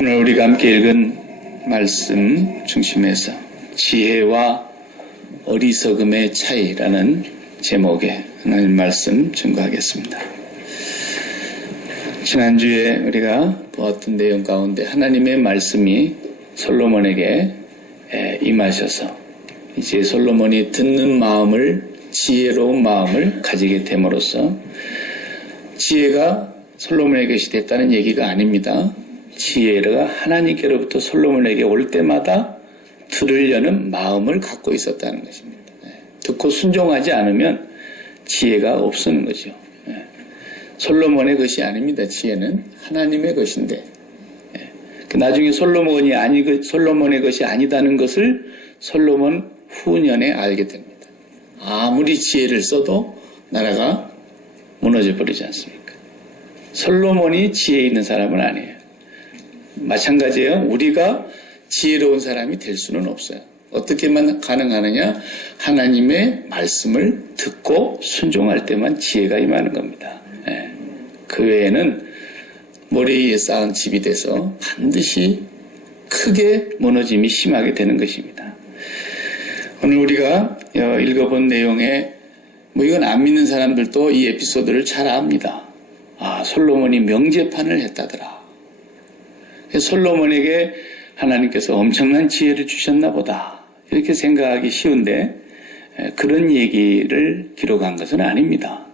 오늘 우리가 함께 읽은 말씀 중심에서 지혜와 어리석음의 차이라는 제목의 하나님 말씀 증거하겠습니다. 지난주에 우리가 보았던 내용 가운데 하나님의 말씀이 솔로몬에게 임하셔서 이제 솔로몬이 듣는 마음을, 지혜로운 마음을 가지게 됨으로써 지혜가 솔로몬에게 것이 됐다는 얘기가 아닙니다. 지혜가 하나님께로부터 솔로몬에게 올 때마다 들으려는 마음을 갖고 있었다는 것입니다. 듣고 순종하지 않으면 지혜가 없는 거죠. 솔로몬의 것이 아닙니다. 지혜는 하나님의 것인데 나중에 솔로몬의 것이 아니다는 것을 솔로몬 후년에 알게 됩니다. 아무리 지혜를 써도 나라가 무너져 버리지 않습니까? 솔로몬이 지혜 있는 사람은 아니에요. 마찬가지예요. 우리가 지혜로운 사람이 될 수는 없어요. 어떻게만 가능하느냐? 하나님의 말씀을 듣고 순종할 때만 지혜가 임하는 겁니다. 그 외에는 모래 위에 쌓은 집이 돼서 반드시 크게 무너짐이 심하게 되는 것입니다. 오늘 우리가 읽어본 내용에 이건 안 믿는 사람들도 이 에피소드를 잘 압니다. 솔로몬이 명제판을 했다더라. 솔로몬에게 하나님께서 엄청난 지혜를 주셨나 보다. 이렇게 생각하기 쉬운데 그런 얘기를 기록한 것은 아닙니다.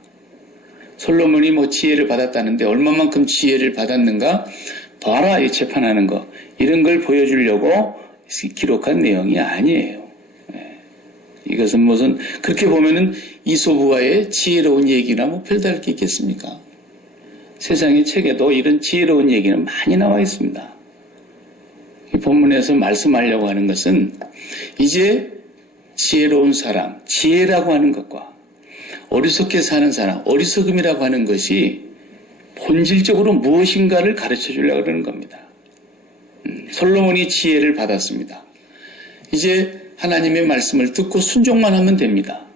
솔로몬이 지혜를 받았다는데 얼마만큼 지혜를 받았는가? 봐라, 이 재판하는 거. 이런 걸 보여주려고 기록한 내용이 아니에요. 이것은 그렇게 보면은 이솝우와의 지혜로운 얘기나 별다를 게 있겠습니까? 세상의 책에도 이런 지혜로운 얘기는 많이 나와 있습니다. 이 본문에서 말씀하려고 하는 것은 이제 지혜로운 사람, 지혜라고 하는 것과 어리석게 사는 사람, 어리석음이라고 하는 것이 본질적으로 무엇인가를 가르쳐 주려고 그러는 겁니다. 솔로몬이 지혜를 받았습니다. 이제 하나님의 말씀을 듣고 순종만 하면 됩니다.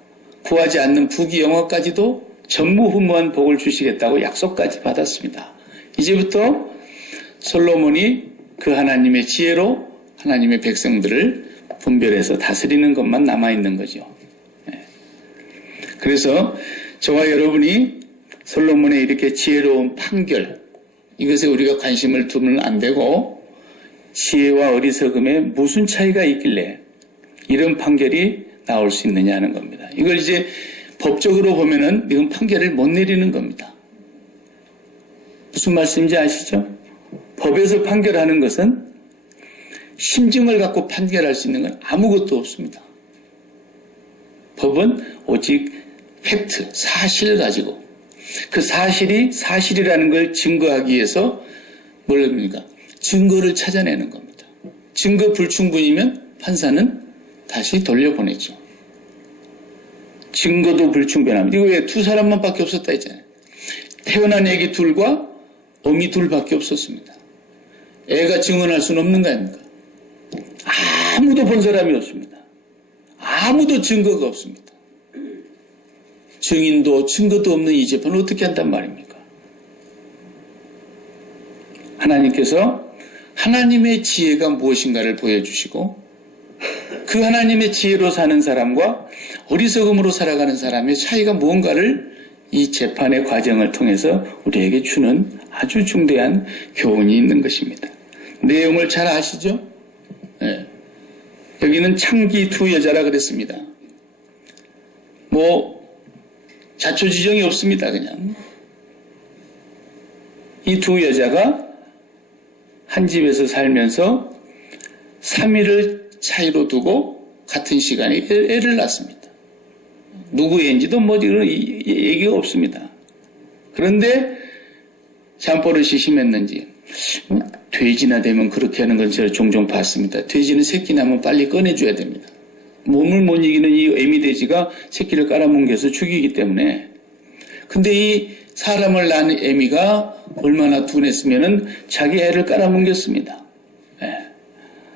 구하지 않는 부귀영화까지도 전무후무한 복을 주시겠다고 약속까지 받았습니다. 이제부터 솔로몬이 그 하나님의 지혜로 하나님의 백성들을 분별해서 다스리는 것만 남아있는 거죠. 그래서 저와 여러분이 솔로몬의 이렇게 지혜로운 판결, 이것에 우리가 관심을 두면 안 되고 지혜와 어리석음에 무슨 차이가 있길래 이런 판결이 나올 수 있느냐는 겁니다. 이걸 이제 법적으로 보면은 이건 판결을 못 내리는 겁니다. 무슨 말씀인지 아시죠? 법에서 판결하는 것은 심증을 갖고 판결할 수 있는 건 아무것도 없습니다. 법은 오직 팩트, 사실을 가지고 그 사실이 사실이라는 걸 증거하기 위해서 뭘 합니까? 증거를 찾아내는 겁니다. 증거 불충분이면 판사는 다시 돌려보내죠. 증거도 불충분합니다. 이거 왜 두 사람만 밖에 없었다 했잖아요. 태어난 애기 둘과 어미 둘밖에 없었습니다. 애가 증언할 수는 없는 거 아닙니까? 아무도 본 사람이 없습니다. 아무도 증거가 없습니다. 증인도 증거도 없는 이 재판을 어떻게 한단 말입니까? 하나님께서 하나님의 지혜가 무엇인가를 보여주시고 그 하나님의 지혜로 사는 사람과 어리석음으로 살아가는 사람의 차이가 무언가를 이 재판의 과정을 통해서 우리에게 주는 아주 중대한 교훈이 있는 것입니다. 내용을 잘 아시죠? 네. 여기는 창기 두 여자라 그랬습니다. 자초지종이 없습니다. 그냥 이 두 여자가 한 집에서 살면서 3일을 차이로 두고 같은 시간에 애를 낳습니다. 누구의 애인지도 이런 얘기가 없습니다. 그런데 잠버릇이 심했는지 돼지나 되면 그렇게 하는 건 제가 종종 봤습니다. 돼지는 새끼 나면 빨리 꺼내줘야 됩니다. 몸을 못 이기는 이 애미돼지가 새끼를 깔아뭉개서 죽이기 때문에. 근데 이 사람을 낳은 애미가 얼마나 둔했으면은 자기 애를 깔아뭉겼습니다.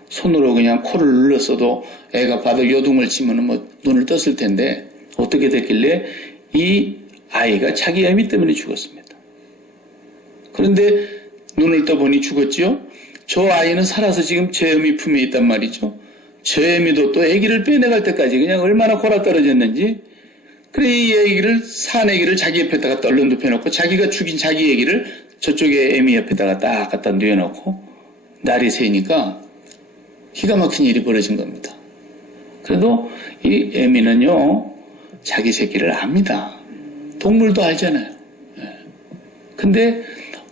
손으로 그냥 코를 눌렀어도 애가 봐도 요동을 치면은 눈을 떴을 텐데 어떻게 됐길래 이 아이가 자기 애미 때문에 죽었습니다. 그런데 눈을 떠보니 죽었지요. 저 아이는 살아서 지금 제 어미 품에 있단 말이죠. 제 어미도 또 아기를 빼내갈 때까지 그냥 얼마나 골아 떨어졌는지. 그래 이 아기를 산 아기를 자기 옆에다가 떨른 눕혀놓고 자기가 죽인 자기 아기를 저쪽에 애미 옆에다가 딱 갖다 뉘어놓고 날이 새니까 기가 막힌 일이 벌어진 겁니다. 그래도 이 애미는요 자기 새끼를 압니다. 동물도 알잖아요. 근데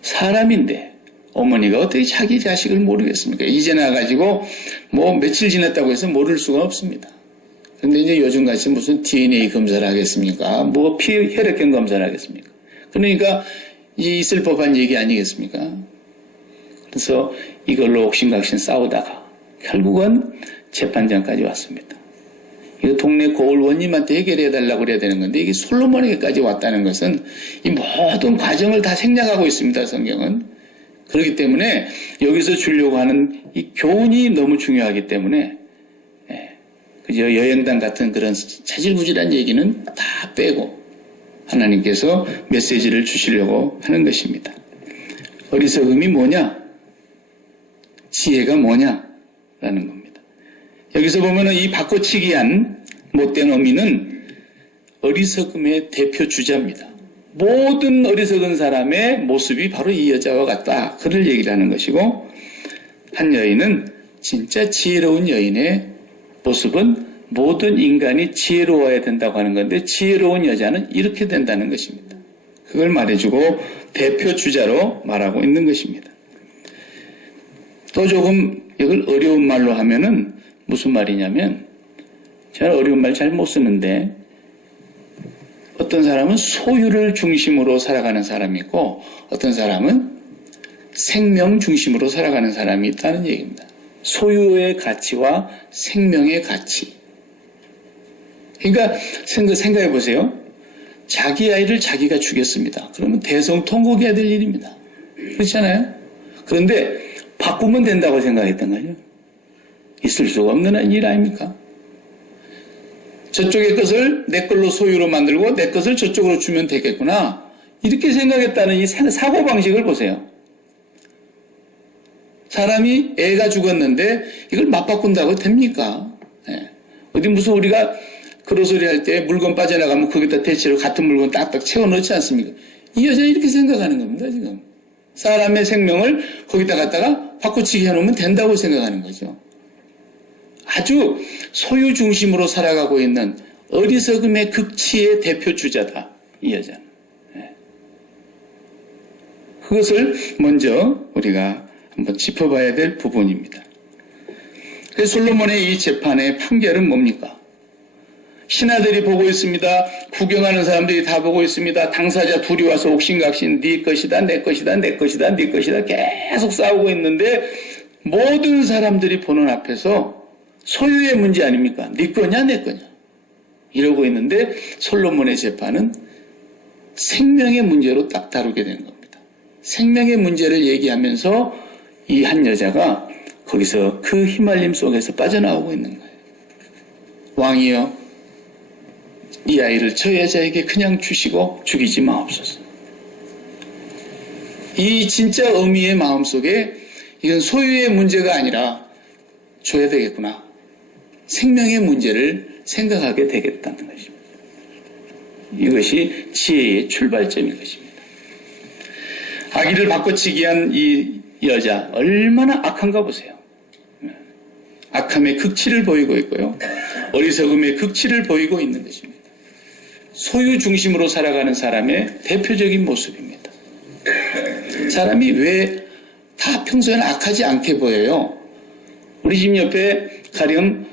사람인데 어머니가 어떻게 자기 자식을 모르겠습니까? 이제 나가지고 뭐 며칠 지났다고 해서 모를 수가 없습니다. 근데 이제 요즘같이 무슨 DNA 검사를 하겠습니까? 뭐 피 혈액형 검사를 하겠습니까? 그러니까 이 있을 법한 얘기 아니겠습니까? 그래서 이걸로 옥신각신 싸우다가 결국은 재판장까지 왔습니다. 이거 동네 고을원님한테 해결해달라고 그래야 되는 건데 이게 솔로몬에게까지 왔다는 것은 이 모든 과정을 다 생략하고 있습니다. 성경은. 그렇기 때문에 여기서 주려고 하는 이 교훈이 너무 중요하기 때문에 그저 여행단 같은 그런 자질구질한 얘기는 다 빼고 하나님께서 메시지를 주시려고 하는 것입니다. 어리석음이 뭐냐? 지혜가 뭐냐? 라는 겁니다. 여기서 보면은 이 바꿔치기한 못된 어미는 어리석음의 대표 주자입니다. 모든 어리석은 사람의 모습이 바로 이 여자와 같다. 그를 얘기를 하는 것이고 한 여인은 진짜 지혜로운 여인의 모습은 모든 인간이 지혜로워야 된다고 하는 건데 지혜로운 여자는 이렇게 된다는 것입니다. 그걸 말해주고 대표 주자로 말하고 있는 것입니다. 또 조금 이걸 어려운 말로 하면은 무슨 말이냐면 저는 어려운 말 잘 못 쓰는데 어떤 사람은 소유를 중심으로 살아가는 사람이 있고 어떤 사람은 생명 중심으로 살아가는 사람이 있다는 얘기입니다. 소유의 가치와 생명의 가치. 그러니까 생각해 보세요. 자기 아이를 자기가 죽였습니다. 그러면 대성통곡해야 될 일입니다. 그렇잖아요? 그런데 바꾸면 된다고 생각했던 거죠. 있을 수가 없는 일 아닙니까? 저쪽의 것을 내 걸로 소유로 만들고 내 것을 저쪽으로 주면 되겠구나. 이렇게 생각했다는 이 사고방식을 보세요. 사람이 애가 죽었는데 이걸 맞바꾼다고 됩니까? 네. 어디 무슨 우리가 그로소리 할 때 물건 빠져나가면 거기다 대체로 같은 물건 딱딱 채워 넣지 않습니까? 이 여자는 이렇게 생각하는 겁니다, 지금. 사람의 생명을 거기다 갖다가 바꿔치기 해놓으면 된다고 생각하는 거죠. 아주 소유 중심으로 살아가고 있는 어리석음의 극치의 대표 주자다, 이 여자는. 네. 그것을 먼저 우리가 한번 짚어봐야 될 부분입니다. 그래서 솔로몬의 이 재판의 판결은 뭡니까? 신하들이 보고 있습니다. 구경하는 사람들이 다 보고 있습니다. 당사자 둘이 와서 옥신각신 네 것이다, 내 것이다, 내 것이다, 네 것이다 계속 싸우고 있는데 모든 사람들이 보는 앞에서 소유의 문제 아닙니까? 네 거냐, 내 거냐? 이러고 있는데 솔로몬의 재판은 생명의 문제로 딱 다루게 되는 겁니다. 생명의 문제를 얘기하면서 이 한 여자가 거기서 그 휘말림 속에서 빠져나오고 있는 거예요. 왕이여, 이 아이를 저 여자에게 그냥 주시고 죽이지 마옵소서. 이 진짜 어미의 마음속에 이건 소유의 문제가 아니라 줘야 되겠구나. 생명의 문제를 생각하게 되겠다는 것입니다. 이것이 지혜의 출발점인 것입니다. 아기를 바꿔치기한 이 여자 얼마나 악한가 보세요. 악함의 극치를 보이고 있고요. 어리석음의 극치를 보이고 있는 것입니다. 소유 중심으로 살아가는 사람의 대표적인 모습입니다. 사람이 왜 다 평소에는 악하지 않게 보여요? 우리 집 옆에 가령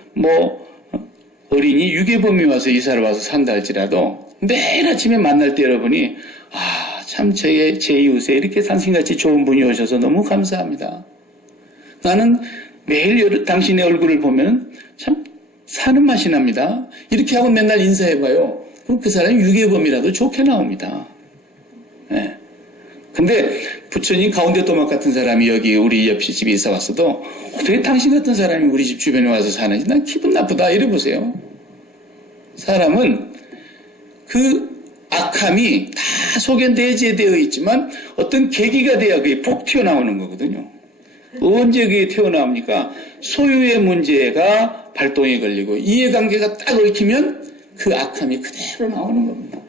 어린이 유괴범이 와서 이사를 와서 산다 할지라도 매일 아침에 만날 때 여러분이 참 제 이웃에 이렇게 당신같이 좋은 분이 오셔서 너무 감사합니다. 나는 매일 당신의 얼굴을 보면 참 사는 맛이 납니다. 이렇게 하고 맨날 인사해봐요. 그럼 그 사람이 유괴범이라도 좋게 나옵니다. 네. 근데 부처님 가운데 도막 같은 사람이 여기 우리 옆 집에 이사 왔어도 어떻게 당신 같은 사람이 우리 집 주변에 와서 사는지 난 기분 나쁘다 이래보세요. 사람은 그 악함이 다 속에 내재되어 있지만 어떤 계기가 돼야 그게 폭 튀어나오는 거거든요. 언제 그게 튀어나옵니까? 소유의 문제가 발동이 걸리고 이해관계가 딱 얽히면 그 악함이 그대로 나오는 겁니다.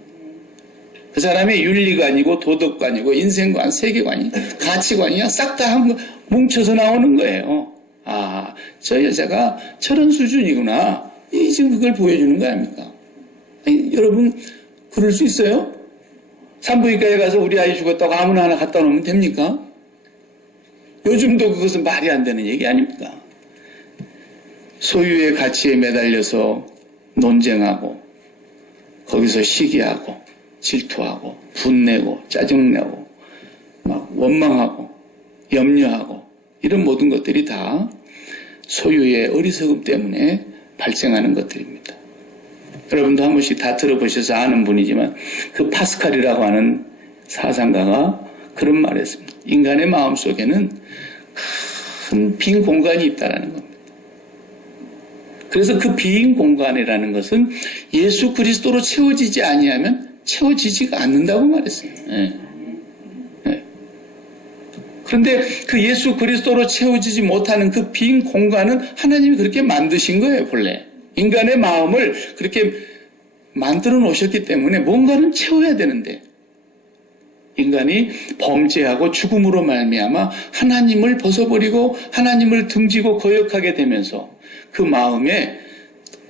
그 사람의 윤리관이고 도덕관이고 인생관, 세계관이, 가치관이 싹 다 뭉쳐서 나오는 거예요. 아, 저 여자가 저런 수준이구나. 지금 그걸 보여주는 거 아닙니까? 아니, 여러분 그럴 수 있어요? 산부인과에 가서 우리 아이 죽었다고 아무나 하나 갖다 놓으면 됩니까? 요즘도 그것은 말이 안 되는 얘기 아닙니까? 소유의 가치에 매달려서 논쟁하고 거기서 시기하고 질투하고 분내고 짜증내고 막 원망하고 염려하고 이런 모든 것들이 다 소유의 어리석음 때문에 발생하는 것들입니다. 여러분도 한 번씩 다 들어보셔서 아는 분이지만 그 파스칼이라고 하는 사상가가 그런 말을 했습니다. 인간의 마음속에는 큰 빈 공간이 있다는 겁니다. 그래서 그 빈 공간이라는 것은 예수 그리스도로 채워지지 아니하면 채워지지가 않는다고 말했어요. 네. 네. 그런데 그 예수 그리스도로 채워지지 못하는 그 빈 공간은 하나님이 그렇게 만드신 거예요, 본래. 인간의 마음을 그렇게 만들어 놓으셨기 때문에 뭔가는 채워야 되는데 인간이 범죄하고 죽음으로 말미암아 하나님을 벗어버리고 하나님을 등지고 거역하게 되면서 그 마음에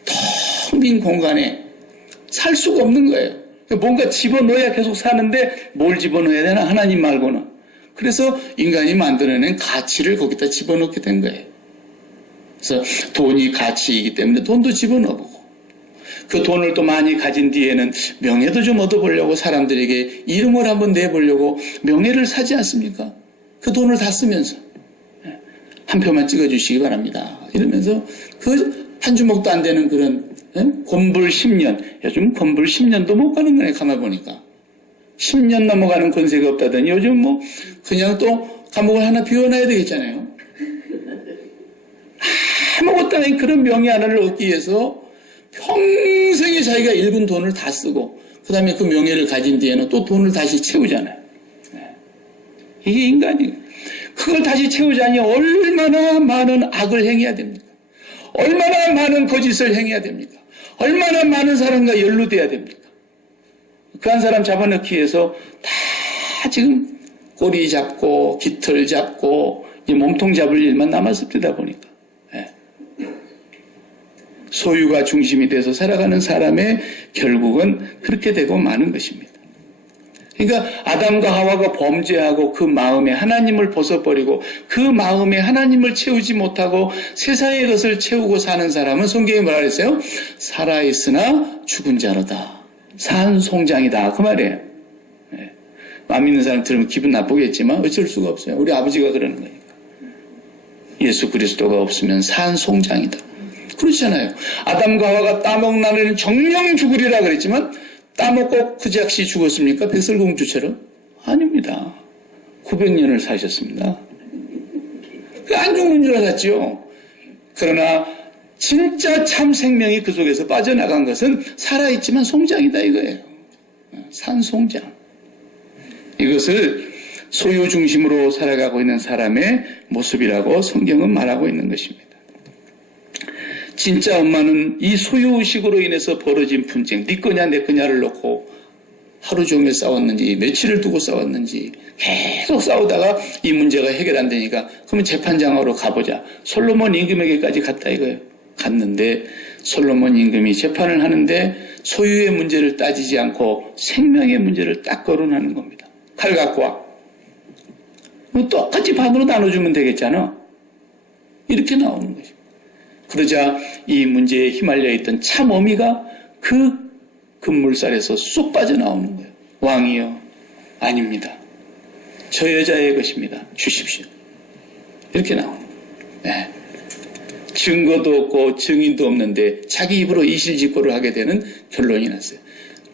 텅 빈 공간에 살 수가 없는 거예요. 뭔가 집어넣어야 계속 사는데 뭘 집어넣어야 되나? 하나님 말고는. 그래서 인간이 만들어낸 가치를 거기다 집어넣게 된 거예요. 그래서 돈이 가치이기 때문에 돈도 집어넣어보고 그 돈을 또 많이 가진 뒤에는 명예도 좀 얻어보려고 사람들에게 이름을 한번 내보려고 명예를 사지 않습니까? 그 돈을 다 쓰면서 한 표만 찍어주시기 바랍니다. 이러면서 그 한 주먹도 안 되는 그런 곤불 10년, 요즘 곤불 10년도 못 가는 거네, 가만 보니까. 10년 넘어가는 권세가 없다더니 요즘 뭐 그냥 또 감옥을 하나 비워놔야 되겠잖아요. 아무것도 아닌 그런 명예 하나를 얻기 위해서 평생에 자기가 읽은 돈을 다 쓰고 그 다음에 그 명예를 가진 뒤에는 또 돈을 다시 채우잖아요. 이게 인간이 그걸 다시 채우자니 얼마나 많은 악을 행해야 됩니까? 얼마나 많은 거짓을 행해야 됩니까? 얼마나 많은 사람과 연루돼야 됩니까? 그 한 사람 잡아넣기 위해서 다 지금 꼬리 잡고 깃털 잡고 이 몸통 잡을 일만 남았습니다 보니까. 소유가 중심이 돼서 살아가는 사람의 결국은 그렇게 되고 마는 것입니다. 그러니까 아담과 하와가 범죄하고 그 마음에 하나님을 벗어버리고 그 마음에 하나님을 채우지 못하고 세상의 것을 채우고 사는 사람은 성경에 뭐라 그랬어요? 살아있으나 죽은 자로다. 산송장이다. 그 말이에요. 마음 있는 사람 들으면 기분 나쁘겠지만 어쩔 수가 없어요. 우리 아버지가 그러는 거니까. 예수 그리스도가 없으면 산송장이다. 그렇잖아요. 아담과 하와가 따먹나는 정령 죽으리라 그랬지만 따먹고 그작시 죽었습니까? 백설공주처럼? 아닙니다. 900년을 사셨습니다. 안 죽는 줄 알았죠. 그러나 진짜 참 생명이 그 속에서 빠져나간 것은 살아있지만 송장이다 이거예요. 산송장. 이것을 소유 중심으로 살아가고 있는 사람의 모습이라고 성경은 말하고 있는 것입니다. 진짜 엄마는 이 소유의식으로 인해서 벌어진 분쟁, 네 거냐 내 거냐를 놓고 하루 종일 싸웠는지 며칠을 두고 싸웠는지 계속 싸우다가 이 문제가 해결 안 되니까 그러면 재판장으로 가보자. 솔로몬 임금에게까지 갔다 이거예요. 갔는데 솔로몬 임금이 재판을 하는데 소유의 문제를 따지지 않고 생명의 문제를 딱 거론하는 겁니다. 칼 갖고 와. 똑같이 반으로 나눠주면 되겠잖아. 이렇게 나오는 거죠. 그러자 이 문제에 휘말려 있던 참 어미가 그 급물살에서 쏙 빠져나오는 거예요. 왕이요. 아닙니다. 저 여자의 것입니다. 주십시오. 이렇게 나오는 거예요. 네. 증거도 없고 증인도 없는데 자기 입으로 이실직고를 하게 되는 결론이 났어요.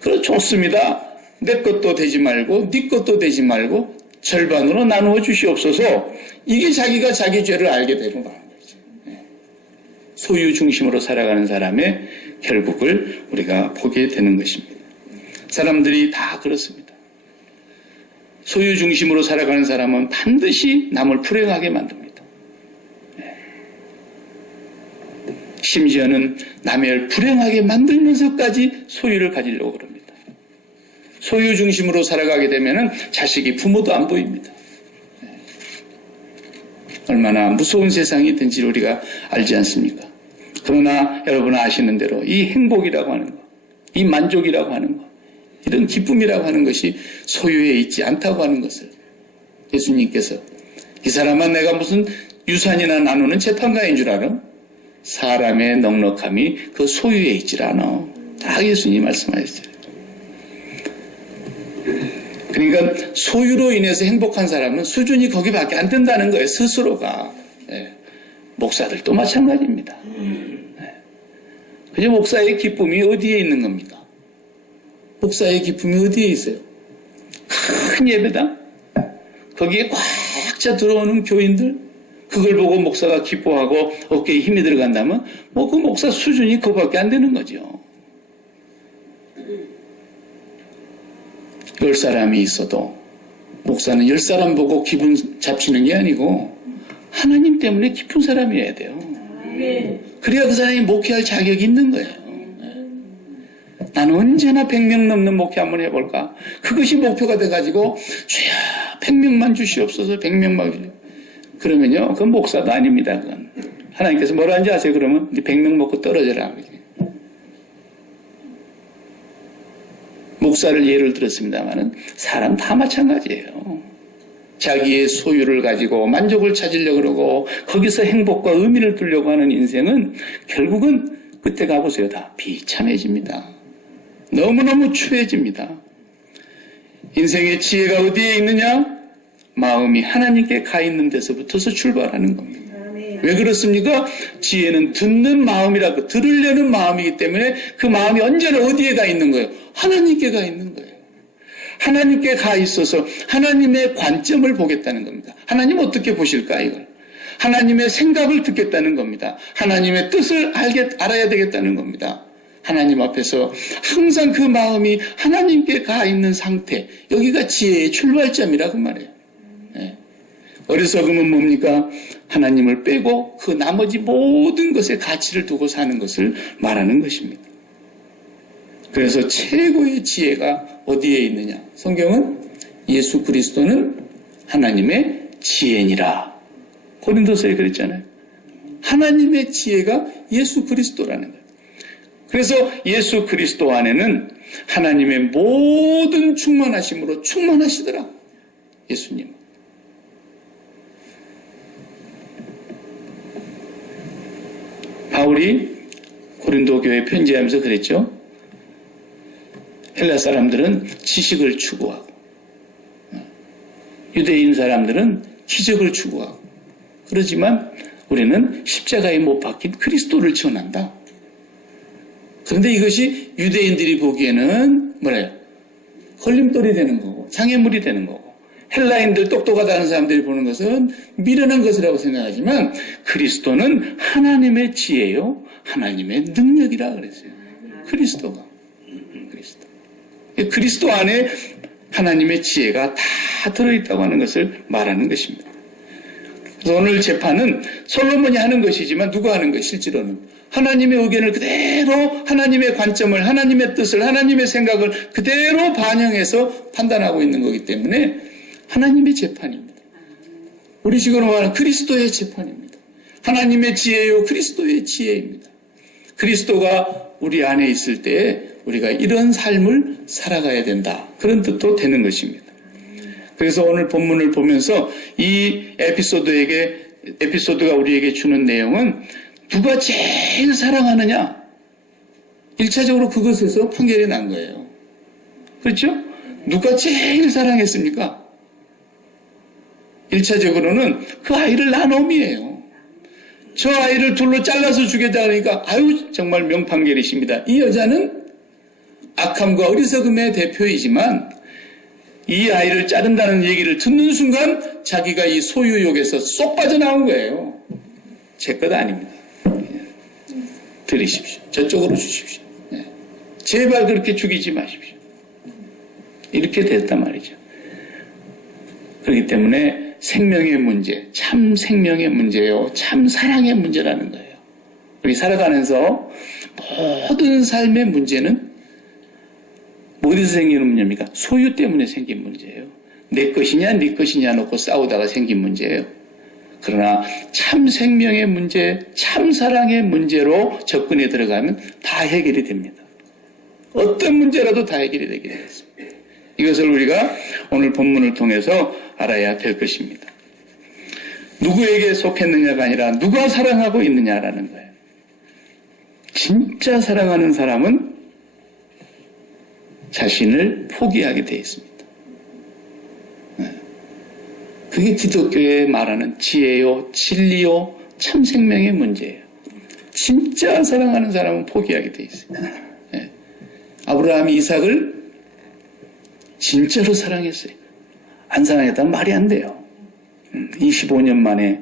그래 좋습니다. 내 것도 되지 말고 네 것도 되지 말고 절반으로 나누어 주시옵소서. 이게 자기가 자기 죄를 알게 되는 거예요. 소유 중심으로 살아가는 사람의 결국을 우리가 보게 되는 것입니다. 사람들이 다 그렇습니다. 소유 중심으로 살아가는 사람은 반드시 남을 불행하게 만듭니다. 심지어는 남을 불행하게 만들면서까지 소유를 가지려고 그럽니다. 소유 중심으로 살아가게 되면 자식이 부모도 안 보입니다. 얼마나 무서운 세상이든지 우리가 알지 않습니까? 그러나 여러분 아시는 대로 이 행복이라고 하는 것, 이 만족이라고 하는 것, 이런 기쁨이라고 하는 것이 소유에 있지 않다고 하는 것을 예수님께서 이 사람은 내가 무슨 유산이나 나누는 재판가인 줄 알아? 사람의 넉넉함이 그 소유에 있질 않아. 다 예수님이 말씀하셨어요. 그러니까 소유로 인해서 행복한 사람은 수준이 거기밖에 안 된다는 거예요. 스스로가. 예. 목사들도 마찬가지입니다. 예. 그저 목사의 기쁨이 어디에 있는 겁니까? 목사의 기쁨이 어디에 있어요? 큰 예배당? 거기에 꽉 차 들어오는 교인들? 그걸 보고 목사가 기뻐하고 어깨에 힘이 들어간다면 그 목사 수준이 그거밖에 안 되는 거죠. 10사람이 있어도 목사는 10사람 보고 기분 잡치는 게 아니고 하나님 때문에 기쁜 사람이어야 돼요. 그래야 그 사람이 목회할 자격이 있는 거예요. 나는 언제나 100명 넘는 목회 한번 해볼까? 그것이 목표가 돼가지고 주야 100명만 주시옵소서 100명만 주시옵소서. 그러면요 그건 목사도 아닙니다. 그건. 하나님께서 뭐라 하는지 아세요? 그러면 100명 먹고 떨어져라. 목사를 예를 들었습니다마는 사람 다 마찬가지예요. 자기의 소유를 가지고 만족을 찾으려고 그러고 거기서 행복과 의미를 두려고 하는 인생은 결국은 그때 가보세요. 다 비참해집니다. 너무너무 추해집니다. 인생의 지혜가 어디에 있느냐? 마음이 하나님께 가 있는 데서부터서 출발하는 겁니다. 왜 그렇습니까? 지혜는 듣는 마음이라고 들으려는 마음이기 때문에 그 마음이 언제나 어디에 가 있는 거예요? 하나님께 가 있는 거예요. 하나님께 가 있어서 하나님의 관점을 보겠다는 겁니다. 하나님 어떻게 보실까 이걸? 하나님의 생각을 듣겠다는 겁니다. 하나님의 뜻을 알아야 되겠다는 겁니다. 하나님 앞에서 항상 그 마음이 하나님께 가 있는 상태, 여기가 지혜의 출발점이라고 말해요. 네. 어리석음은 뭡니까? 하나님을 빼고 그 나머지 모든 것에 가치를 두고 사는 것을 말하는 것입니다. 그래서 최고의 지혜가 어디에 있느냐? 성경은 예수 그리스도는 하나님의 지혜니라. 고린도서에 그랬잖아요. 하나님의 지혜가 예수 그리스도라는 거예요. 그래서 예수 그리스도 안에는 하나님의 모든 충만하심으로 충만하시더라. 예수님. 바울이 고린도 교회에 편지하면서 그랬죠. 헬라 사람들은 지식을 추구하고 유대인 사람들은 기적을 추구하고 그러지만 우리는 십자가에 못 박힌 그리스도를 전한다. 그런데 이것이 유대인들이 보기에는 뭐래요? 걸림돌이 되는 거고 장애물이 되는 거고 헬라인들 똑똑하다는 사람들이 보는 것은 미련한 것이라고 생각하지만 그리스도는 하나님의 지혜요 하나님의 능력이라 그랬어요. 그리스도가 그리스도 안에 하나님의 지혜가 다 들어있다고 하는 것을 말하는 것입니다. 그래서 오늘 재판은 솔로몬이 하는 것이지만 누가 하는 것이 실제로는 하나님의 의견을 그대로 하나님의 관점을 하나님의 뜻을 하나님의 생각을 그대로 반영해서 판단하고 있는 거기 때문에 하나님의 재판입니다. 우리 식으로 말하는 그리스도의 재판입니다. 하나님의 지혜요 그리스도의 지혜입니다. 그리스도가 우리 안에 있을 때 우리가 이런 삶을 살아가야 된다. 그런 뜻도 되는 것입니다. 그래서 오늘 본문을 보면서 이 에피소드가 우리에게 주는 내용은 누가 제일 사랑하느냐? 1차적으로 그것에서 판결이 난 거예요. 그렇죠? 누가 제일 사랑했습니까? 1차적으로는 그 아이를 낳은 어미예요. 저 아이를 둘로 잘라서 주겠다 그러니까 아유 정말 명판결이십니다. 이 여자는 악함과 어리석음의 대표이지만 이 아이를 자른다는 얘기를 듣는 순간 자기가 이 소유욕에서 쏙 빠져나온 거예요. 제 것 아닙니다. 드리십시오. 저쪽으로 주십시오. 네. 제발 그렇게 죽이지 마십시오. 이렇게 됐단 말이죠. 그렇기 때문에 생명의 문제, 참 생명의 문제요. 참 사랑의 문제라는 거예요. 우리 살아가면서 모든 삶의 문제는 어디서 생기는 문제입니까? 소유 때문에 생긴 문제예요. 내 것이냐 네 것이냐 놓고 싸우다가 생긴 문제예요. 그러나 참 생명의 문제, 참 사랑의 문제로 접근해 들어가면 다 해결이 됩니다. 어떤 문제라도 다 해결이 되게 되어 있습니다. 이것을 우리가 오늘 본문을 통해서 알아야 될 것입니다. 누구에게 속했느냐가 아니라 누가 사랑하고 있느냐라는 거예요. 진짜 사랑하는 사람은 자신을 포기하게 되어 있습니다. 그게 기독교에 말하는 지혜요, 진리요, 참 생명의 문제예요. 진짜 사랑하는 사람은 포기하게 되어 있어요. 아브라함이 이삭을 진짜로 사랑했어요. 안 사랑했다면 말이 안 돼요. 25년 만에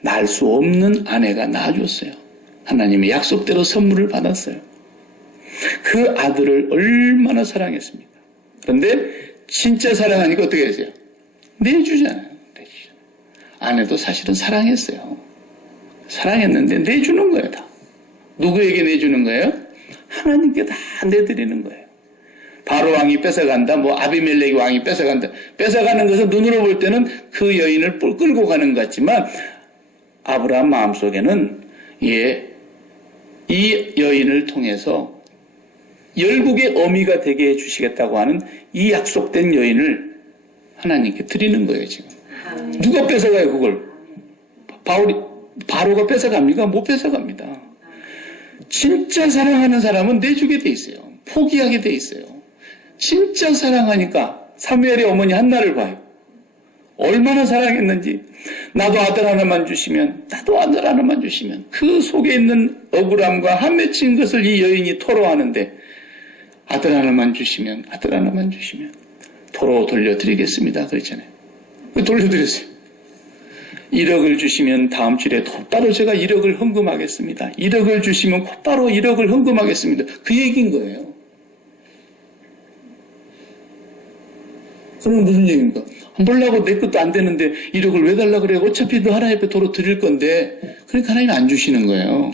낳을 수 없는 아내가 낳아줬어요. 하나님의 약속대로 선물을 받았어요. 그 아들을 얼마나 사랑했습니까? 그런데 진짜 사랑하니까 어떻게 했어요? 내주잖아요. 아내도 사실은 사랑했어요. 사랑했는데 내주는 거예요. 다. 누구에게 내주는 거예요? 하나님께 다 내드리는 거예요. 바로 왕이 뺏어간다, 아비멜렉 왕이 뺏어간다. 뺏어가는 것은 눈으로 볼 때는 그 여인을 끌고 가는 것 같지만 아브라함 마음속에는 이 여인을 통해서 열국의 어미가 되게 해주시겠다고 하는 이 약속된 여인을 하나님께 드리는 거예요, 지금. 누가 뺏어가요, 그걸? 바로가 뺏어갑니까? 못 뺏어갑니다. 진짜 사랑하는 사람은 내주게 돼 있어요. 포기하게 돼 있어요. 진짜 사랑하니까 사무엘의 어머니 한나를 봐요. 얼마나 사랑했는지. 나도 아들 하나만 주시면, 나도 아들 하나만 주시면. 그 속에 있는 억울함과 한 맺힌 것을 이 여인이 토로하는데 아들 하나만 주시면, 아들 하나만 주시면 토로 돌려드리겠습니다. 그랬잖아요. 돌려드렸어요. 1억을 주시면 다음 주에 곧바로 제가 1억을 헌금하겠습니다. 1억을 주시면 곧바로 1억을 헌금하겠습니다. 그 얘기인 거예요. 그러면 무슨 얘기입니까? 몰라고 내 것도 안 되는데 1억을 왜 달라 그래? 어차피 너 하나님 앞에 도로 드릴 건데. 그러니까 하나님이 안 주시는 거예요.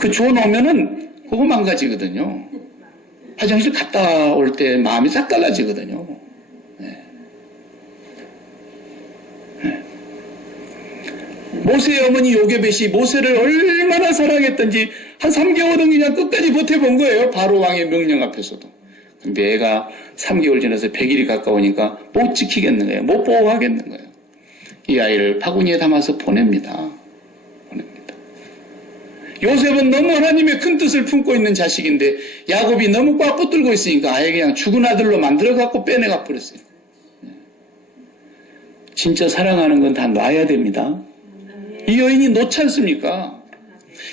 그 줘놓으면은 그거 망가지거든요. 화장실 갔다 올 때 마음이 싹 달라지거든요. 네. 네. 모세의 어머니 요게벳이 모세를 얼마나 사랑했던지 한 3개월은 그냥 끝까지 버텨본 거예요. 바로 왕의 명령 앞에서도. 근데 애가 3개월 지나서 100일이 가까우니까 못 지키겠는 거예요. 못 보호하겠는 거예요. 이 아이를 바구니에 담아서 보냅니다. 요셉은 너무 하나님의 큰 뜻을 품고 있는 자식인데 야곱이 너무 꽉 붙들고 있으니까 아예 그냥 죽은 아들로 만들어갖고 빼내가 버렸어요. 진짜 사랑하는 건 다 놔야 됩니다. 이 여인이 놓지 않습니까?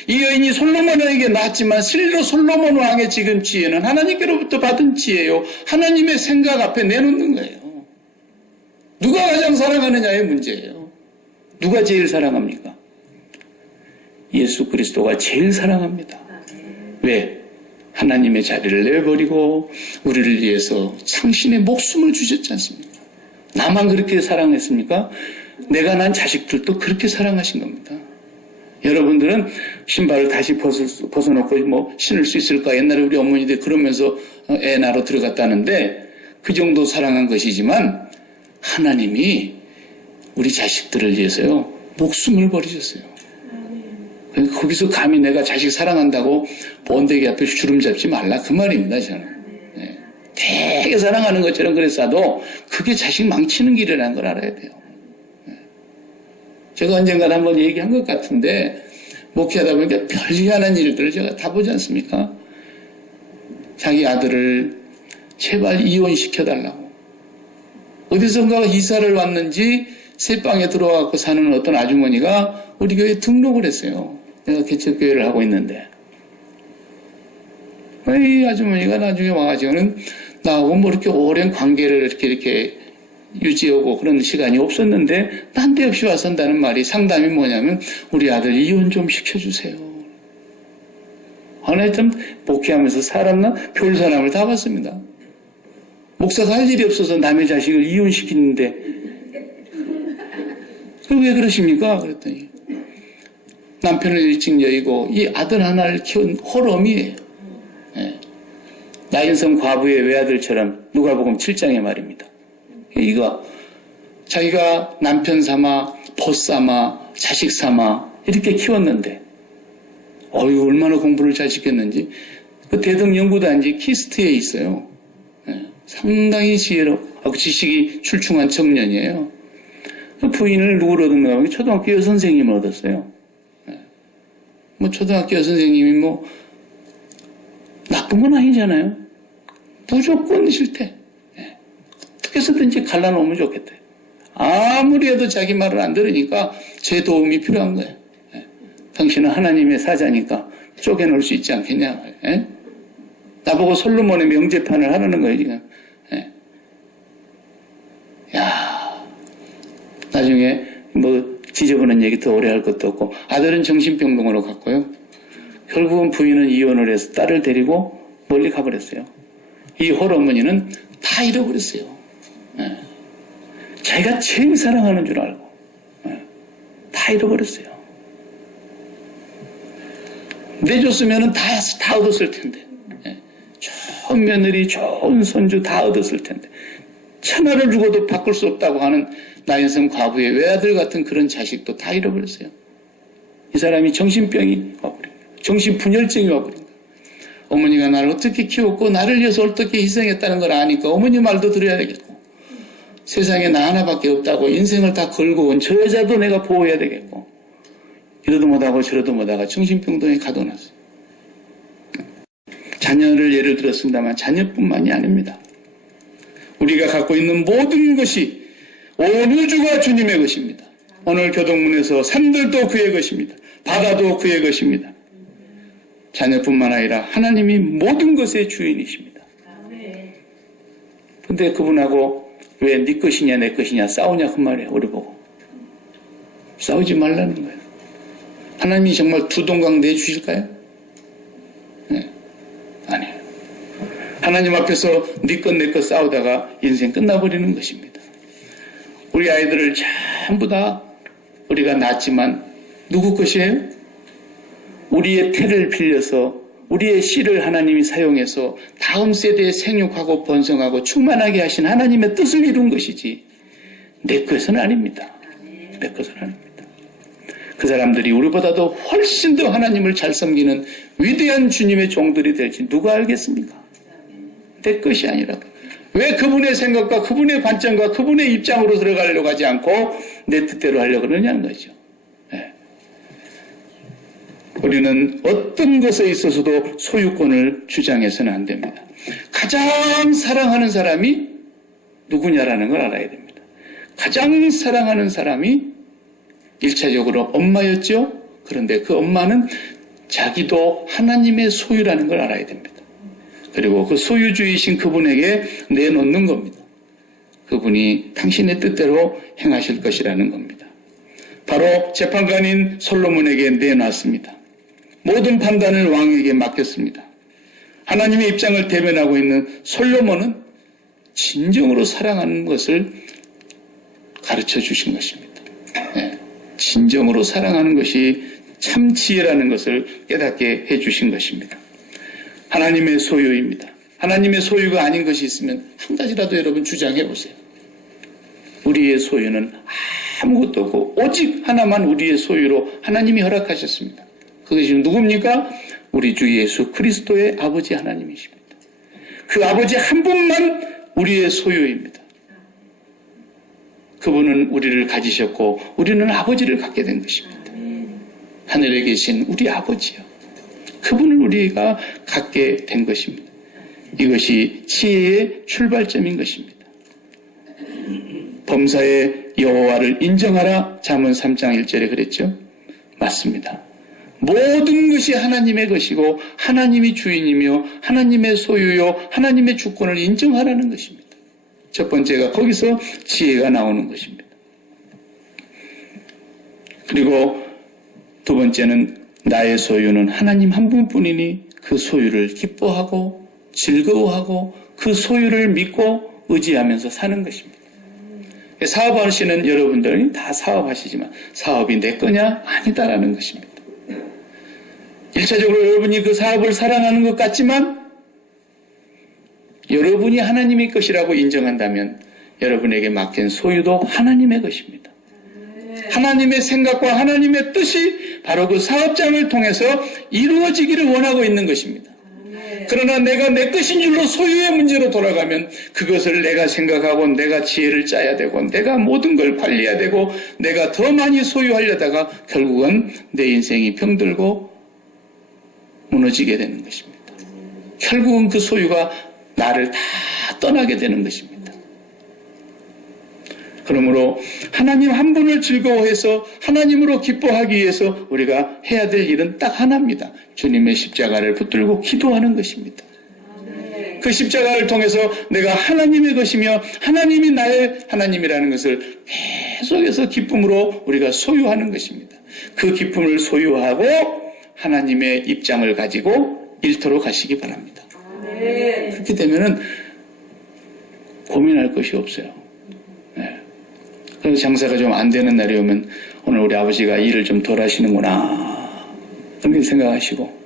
이 여인이 솔로몬 왕에게 낳았지만 실로 솔로몬 왕의 지금 지혜는 하나님께로부터 받은 지혜요. 하나님의 생각 앞에 내놓는 거예요. 누가 가장 사랑하느냐의 문제예요. 누가 제일 사랑합니까? 예수 그리스도가 제일 사랑합니다. 왜? 하나님의 자리를 내버리고 우리를 위해서 당신의 목숨을 주셨지 않습니까? 나만 그렇게 사랑했습니까? 내가 난 자식들도 그렇게 사랑하신 겁니다. 여러분들은 신발을 다시 벗어놓고 신을 수 있을까? 옛날에 우리 어머니들 그러면서 애 낳으러 들어갔다는데 그 정도 사랑한 것이지만 하나님이 우리 자식들을 위해서요 목숨을 버리셨어요. 거기서 감히 내가 자식 사랑한다고 번데기 앞에 주름 잡지 말라 그 말입니다. 저는 되게 사랑하는 것처럼 그랬어도 그게 자식 망치는 길이라는 걸 알아야 돼요. 제가 언젠가 한번 얘기한 것 같은데 목회하다 보니까 별 희한한 일들을 제가 다 보지 않습니까? 자기 아들을 제발 이혼시켜달라고 어디선가 이사를 왔는지 새방에 들어와서 사는 어떤 아주머니가 우리 교회에 등록을 했어요. 내가 개척교회를 하고 있는데 이 아주머니가 나중에 와가지고는 나하고 이렇게 오랜 관계를 이렇게 유지하고 그런 시간이 없었는데 난데없이 와선다는 말이 상담이 뭐냐면 우리 아들 이혼 좀 시켜주세요. 하여튼 목회하면서 살았나? 별 사람을 다 봤습니다. 목사가 할 일이 없어서 남의 자식을 이혼시키는데 왜 그러십니까? 그랬더니 남편을 일찍 여의고 이 아들 하나를 키운 홀엄이에요. 예. 나인성 과부의 외아들처럼 누가복음 7장의 말입니다. 이거 자기가 남편 삼아 벗 삼아 자식 삼아 이렇게 키웠는데 얼마나 공부를 잘 시켰는지 그 대덕 연구단지 키스트에 있어요. 예. 상당히 지혜롭고 지식이 출중한 청년이에요. 그 부인을 누구로 얻었나 하면 초등학교 여선생님을 얻었어요. 예. 뭐 초등학교 여선생님이 뭐 나쁜 건 아니잖아요. 무조건 싫대. 예. 어떻게 해서든지 갈라놓으면 좋겠대. 아무리 해도 자기 말을 안 들으니까 제 도움이 필요한 거예요. 예. 당신은 하나님의 사자니까 쪼개놓을 수 있지 않겠냐. 예? 나보고 솔로몬의 명제판을 하라는 거예요, 지금. 예. 야, 나중에 뭐 지저분한 얘기 더 오래 할 것도 없고 아들은 정신병동으로 갔고요. 결국은 부인은 이혼을 해서 딸을 데리고 멀리 가버렸어요. 이 홀어머니는 다 잃어버렸어요. 예. 자기가 제일 사랑하는 줄 알고 예. 다 잃어버렸어요. 내줬으면 다 얻었을 텐데 예. 좋은 며느리 좋은 손주 다 얻었을 텐데 천하를 주고도 바꿀 수 없다고 하는 나인성 과부의 외아들 같은 그런 자식도 다 잃어버렸어요. 이 사람이 정신병이 와버린 거예요. 정신분열증이 와버린 거예요. 어머니가 나를 어떻게 키웠고 나를 위해서 어떻게 희생했다는 걸 아니까 어머니 말도 들어야 되겠고 세상에 나 하나밖에 없다고 인생을 다 걸고 온 저 여자도 내가 보호해야 되겠고 이러도 못하고 저러도 못하고 정신병동에 가둬놨어요. 자녀를 예를 들었습니다만 자녀뿐만이 아닙니다. 우리가 갖고 있는 모든 것이 온 우주가 주님의 것입니다. 오늘 교동문에서 산들도 그의 것입니다. 바다도 그의 것입니다. 자녀뿐만 아니라 하나님이 모든 것의 주인이십니다. 근데 그분하고 왜 네 것이냐 내 것이냐 싸우냐 그 말이에요. 우리 보고. 싸우지 말라는 거예요. 하나님이 정말 두 동강 내주실까요? 네. 아니에요. 하나님 앞에서 네 것 내 것 싸우다가 인생 끝나버리는 것입니다. 우리 아이들을 전부 다 우리가 낳았지만 누구 것이에요? 우리의 태를 빌려서 우리의 씨를 하나님이 사용해서 다음 세대에 생육하고 번성하고 충만하게 하신 하나님의 뜻을 이룬 것이지 내 것은 아닙니다. 내 것은 아닙니다. 그 사람들이 우리보다도 훨씬 더 하나님을 잘 섬기는 위대한 주님의 종들이 될지 누가 알겠습니까? 내 것이 아니라 왜 그분의 생각과 그분의 관점과 그분의 입장으로 들어가려고 하지 않고 내 뜻대로 하려고 그러냐는 거죠. 네. 우리는 어떤 것에 있어서도 소유권을 주장해서는 안 됩니다. 가장 사랑하는 사람이 누구냐라는 걸 알아야 됩니다. 가장 사랑하는 사람이 1차적으로 엄마였죠. 그런데 그 엄마는 자기도 하나님의 소유라는 걸 알아야 됩니다. 그리고 그 소유주이신 그분에게 내놓는 겁니다. 그분이 당신의 뜻대로 행하실 것이라는 겁니다. 바로 재판관인 솔로몬에게 내놨습니다. 모든 판단을 왕에게 맡겼습니다. 하나님의 입장을 대변하고 있는 솔로몬은 진정으로 사랑하는 것을 가르쳐 주신 것입니다. 네. 진정으로 사랑하는 것이 참 지혜라는 것을 깨닫게 해주신 것입니다. 하나님의 소유입니다. 하나님의 소유가 아닌 것이 있으면 한 가지라도 여러분 주장해 보세요. 우리의 소유는 아무것도 없고 오직 하나만 우리의 소유로 하나님이 허락하셨습니다. 그것이 누굽니까? 우리 주 예수 그리스도의 아버지 하나님이십니다. 그 아버지 한 분만 우리의 소유입니다. 그분은 우리를 가지셨고 우리는 아버지를 갖게 된 것입니다. 하늘에 계신 우리 아버지요. 그분을 우리가 갖게 된 것입니다. 이것이 지혜의 출발점인 것입니다. 범사의 여호와를 인정하라. 잠언 3장 1절에 그랬죠. 맞습니다. 모든 것이 하나님의 것이고 하나님이 주인이며 하나님의 소유요 하나님의 주권을 인정하라는 것입니다. 첫 번째가 거기서 지혜가 나오는 것입니다. 그리고 두 번째는 나의 소유는 하나님 한 분뿐이니 그 소유를 기뻐하고 즐거워하고 그 소유를 믿고 의지하면서 사는 것입니다. 사업하시는 여러분들은 다 사업하시지만 사업이 내 거냐? 아니다라는 것입니다. 1차적으로 여러분이 그 사업을 사랑하는 것 같지만 여러분이 하나님의 것이라고 인정한다면 여러분에게 맡긴 소유도 하나님의 것입니다. 하나님의 생각과 하나님의 뜻이 바로 그 사업장을 통해서 이루어지기를 원하고 있는 것입니다. 그러나 내가 내 것인 줄로 소유의 문제로 돌아가면 그것을 내가 생각하고 내가 지혜를 짜야 되고 내가 모든 걸 관리해야 되고 내가 더 많이 소유하려다가 결국은 내 인생이 병들고 무너지게 되는 것입니다. 결국은 그 소유가 나를 다 떠나게 되는 것입니다. 그러므로 하나님 한 분을 즐거워해서 하나님으로 기뻐하기 위해서 우리가 해야 될 일은 딱 하나입니다. 주님의 십자가를 붙들고 기도하는 것입니다. 그 십자가를 통해서 내가 하나님의 것이며 하나님이 나의 하나님이라는 것을 계속해서 기쁨으로 우리가 소유하는 것입니다. 그 기쁨을 소유하고 하나님의 입장을 가지고 일터로 가시기 바랍니다. 그렇게 되면은 고민할 것이 없어요. 네. 그래서 장사가 좀 안 되는 날이 오면 오늘 우리 아버지가 일을 좀 덜 하시는구나 그렇게 생각하시고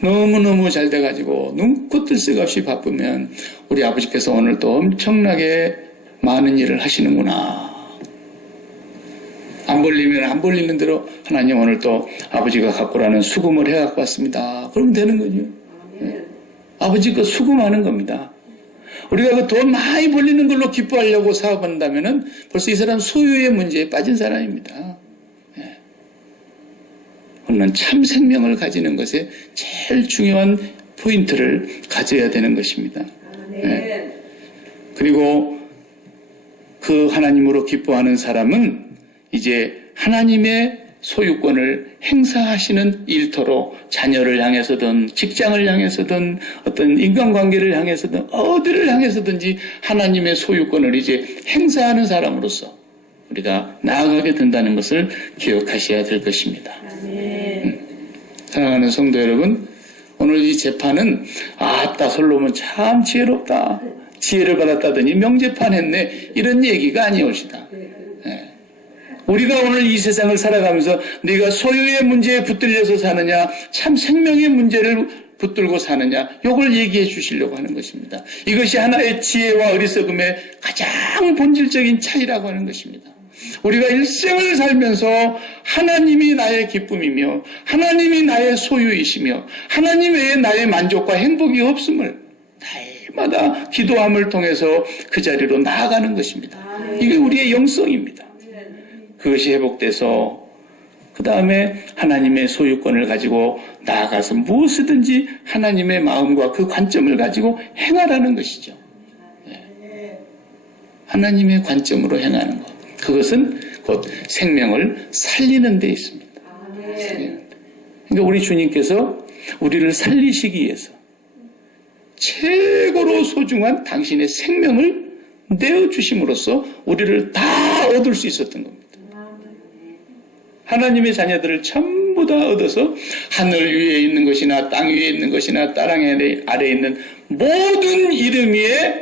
너무너무 잘 돼가지고 눈코 뜰 새가 없이 바쁘면 우리 아버지께서 오늘 또 엄청나게 많은 일을 하시는구나. 안 벌리면 안 벌리는 대로 하나님 오늘 또 아버지가 갖고라는 수금을 해갖고 왔습니다. 그러면 되는 거죠. 네. 아버지 그 수금하는 겁니다. 우리가 그 돈 많이 벌리는 걸로 기뻐하려고 사업한다면은 벌써 이 사람 소유의 문제에 빠진 사람입니다. 네. 우리는 참 생명을 가지는 것에 제일 중요한 포인트를 가져야 되는 것입니다. 네. 그리고 그 하나님으로 기뻐하는 사람은 이제 하나님의 소유권을 행사하시는 일터로 자녀를 향해서든 직장을 향해서든 어떤 인간관계를 향해서든 어디를 향해서든지 하나님의 소유권을 이제 행사하는 사람으로서 우리가 나아가게 된다는 것을 기억하셔야 될 것입니다. 사랑하는 성도 여러분, 오늘 이 재판은 아따 솔로몬 참 지혜롭다. 지혜를 받았다더니 명재판 했네. 이런 얘기가 아니옵시다. 우리가 오늘 이 세상을 살아가면서 네가 소유의 문제에 붙들려서 사느냐 참 생명의 문제를 붙들고 사느냐 이걸 얘기해 주시려고 하는 것입니다. 이것이 하나의 지혜와 어리석음의 가장 본질적인 차이라고 하는 것입니다. 우리가 일생을 살면서 하나님이 나의 기쁨이며 하나님이 나의 소유이시며 하나님 외에 나의 만족과 행복이 없음을 날마다 기도함을 통해서 그 자리로 나아가는 것입니다. 이게 우리의 영성입니다. 그것이 회복돼서 그 다음에 하나님의 소유권을 가지고 나아가서 무엇이든지 하나님의 마음과 그 관점을 가지고 행하라는 것이죠. 네. 하나님의 관점으로 행하는 것. 그것은 곧 생명을 살리는 데 있습니다. 그러니까 우리 주님께서 우리를 살리시기 위해서 최고로 소중한 당신의 생명을 내어주심으로써 우리를 다 얻을 수 있었던 겁니다. 하나님의 자녀들을 전부 다 얻어서 하늘 위에 있는 것이나 땅 위에 있는 것이나 땅 아래에 있는 모든 이름 위에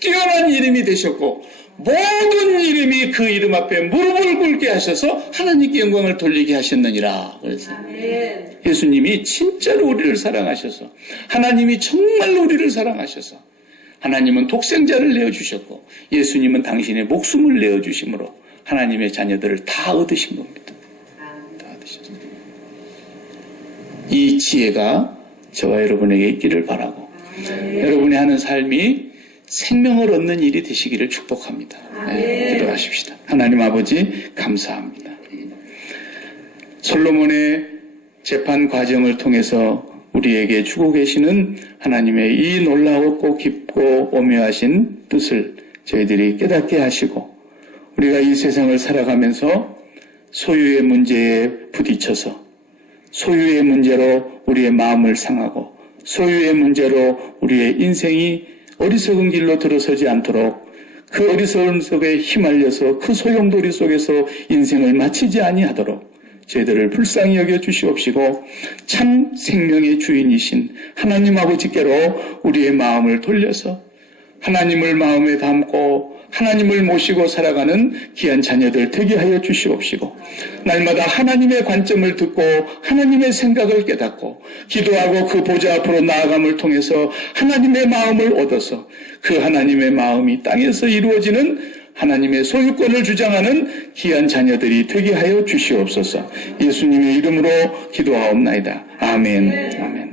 뛰어난 이름이 되셨고 모든 이름이 그 이름 앞에 무릎을 꿇게 하셔서 하나님께 영광을 돌리게 하셨느니라. 그래서 예수님이 진짜로 우리를 사랑하셔서 하나님이 정말로 우리를 사랑하셔서 하나님은 독생자를 내어주셨고 예수님은 당신의 목숨을 내어주심으로 하나님의 자녀들을 다 얻으신 겁니다. 이 지혜가 저와 여러분에게 있기를 바라고 여러분이 하는 삶이 생명을 얻는 일이 되시기를 축복합니다. 네, 기도하십시다. 하나님 아버지 감사합니다. 솔로몬의 재판 과정을 통해서 우리에게 주고 계시는 하나님의 이 놀라웠고 깊고 오묘하신 뜻을 저희들이 깨닫게 하시고 우리가 이 세상을 살아가면서 소유의 문제에 부딪혀서 소유의 문제로 우리의 마음을 상하고 소유의 문제로 우리의 인생이 어리석은 길로 들어서지 않도록 그 어리석음 속에 휘말려서 그 소용돌이 속에서 인생을 마치지 아니하도록 저희들을 불쌍히 여겨 주시옵시고 참 생명의 주인이신 하나님 아버지께로 우리의 마음을 돌려서 하나님을 마음에 담고 하나님을 모시고 살아가는 귀한 자녀들 되게 하여 주시옵시고, 날마다 하나님의 관점을 듣고 하나님의 생각을 깨닫고 기도하고 그 보좌 앞으로 나아감을 통해서 하나님의 마음을 얻어서 그 하나님의 마음이 땅에서 이루어지는 하나님의 소유권을 주장하는 귀한 자녀들이 되게 하여 주시옵소서. 예수님의 이름으로 기도하옵나이다. 아멘. 아멘.